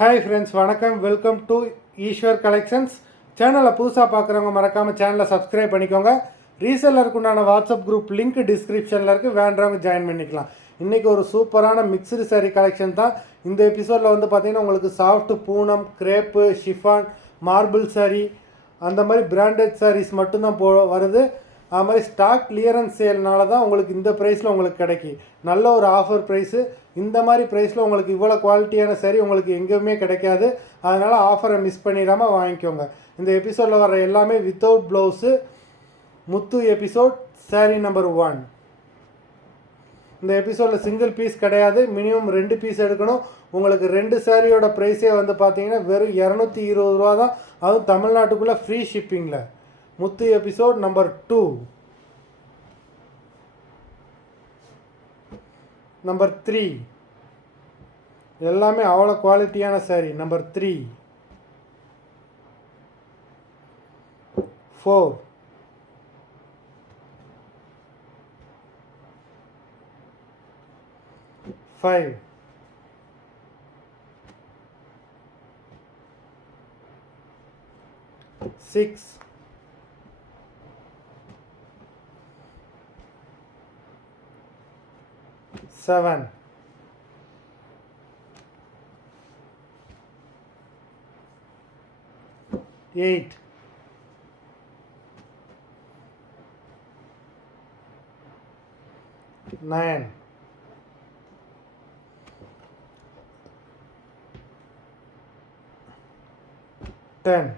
Hi friends, வணக்கம். Welcome to Eswar collections. சேனலை புதுசாக பார்க்குறவங்க மறக்காமல் சேனலை சப்ஸ்கிரைப் பண்ணிக்கோங்க. ரீசெல்லருக்கு உண்டான வாட்ஸ்அப் குரூப் லிங்க் டிஸ்கிரிப்ஷனில் இருக்குது, வேண்டவங்க ஜாயின் பண்ணிக்கலாம். இன்றைக்கி ஒரு சூப்பரான மிக்சடு சாரீ கலெக்ஷன் தான். இந்த எபிசோடில் வந்து பார்த்திங்கன்னா உங்களுக்கு soft Poonam, crepe, chiffon, marble sari அந்த மாதிரி பிராண்டட் சாரீஸ் மட்டும்தான் வருது. அது மாதிரி ஸ்டாக் கிளியரன்ஸ் சேல்னால தான் உங்களுக்கு இந்த ப்ரைஸில் உங்களுக்கு கிடைக்கி. நல்ல ஒரு ஆஃபர் ப்ரைஸு. இந்த மாதிரி ப்ரைஸில் உங்களுக்கு இவ்வளோ குவாலிட்டியான சாரீ உங்களுக்கு எங்கேயுமே கிடைக்காது. அதனால் ஆஃபரை மிஸ் பண்ணிடாமல் வாங்கிக்கோங்க. இந்த எபிசோடில் வர எல்லாமே வித்தவுட் ப்ளவுஸு முத்து எபிசோட் சாரீ நம்பர் 1. இந்த எபிசோடில் சிங்கிள் பீஸ் கிடையாது, மினிமம் 2 பீஸ் எடுக்கணும். உங்களுக்கு 2 சாரியோட ப்ரைஸே வந்து பார்த்தீங்கன்னா வெறும் 220 ரூபா தான். அதுவும் தமிழ்நாட்டுக்குள்ளே ஃப்ரீ ஷிப்பிங்கில். முத்து எபிசோட் நம்பர் 2. நம்பர் 3 எல்லாமே அவ்வளோ குவாலிட்டியான சாரீ. நம்பர் 3, 4, 5, 6, 7, 8, 9, 10.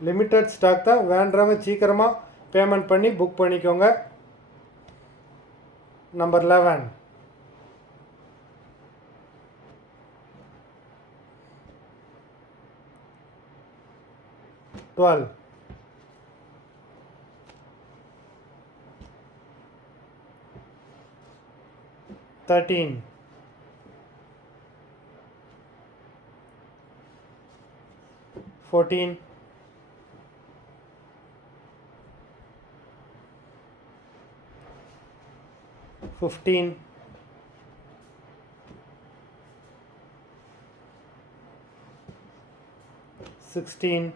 லிமிட்டட் ஸ்டாக் தான், வேண்டவங்க சீக்கிரமாக பேமெண்ட் பண்ணி புக் பண்ணிக்கோங்க. நம்பர் 11, 12, 13, 14, 15, 16,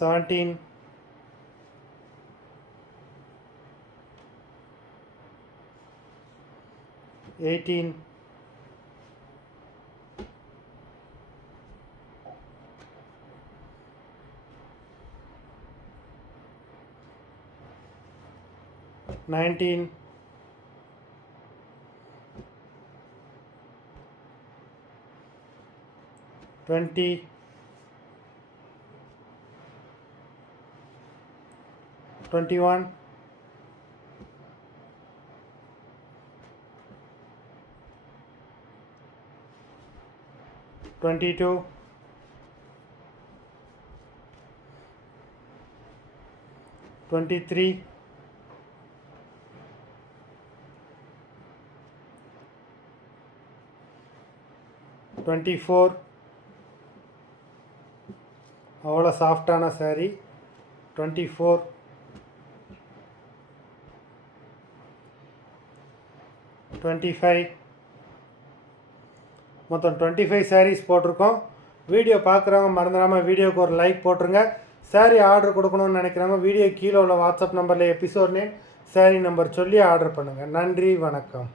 17, 18, 19, 20, 21, 22, 23, 24. அவ்வளோ சாஃப்டான சாரீ. 24, 25. மொத்தம் 25 சாரீஸ் போட்டிருக்கோம். வீடியோ பார்க்குறவங்க மறந்துடாமல் வீடியோக்கு ஒரு லைக் போட்டுருங்க. சாரீ ஆர்டர் கொடுக்கணும்னு நினைக்கிறவங்க வீடியோ கீழே உள்ள வாட்ஸ்அப் நம்பரில் எபிசோட் நேம், சாரீ நம்பர் சொல்லி ஆர்டர் பண்ணுங்கள். நன்றி, வணக்கம்.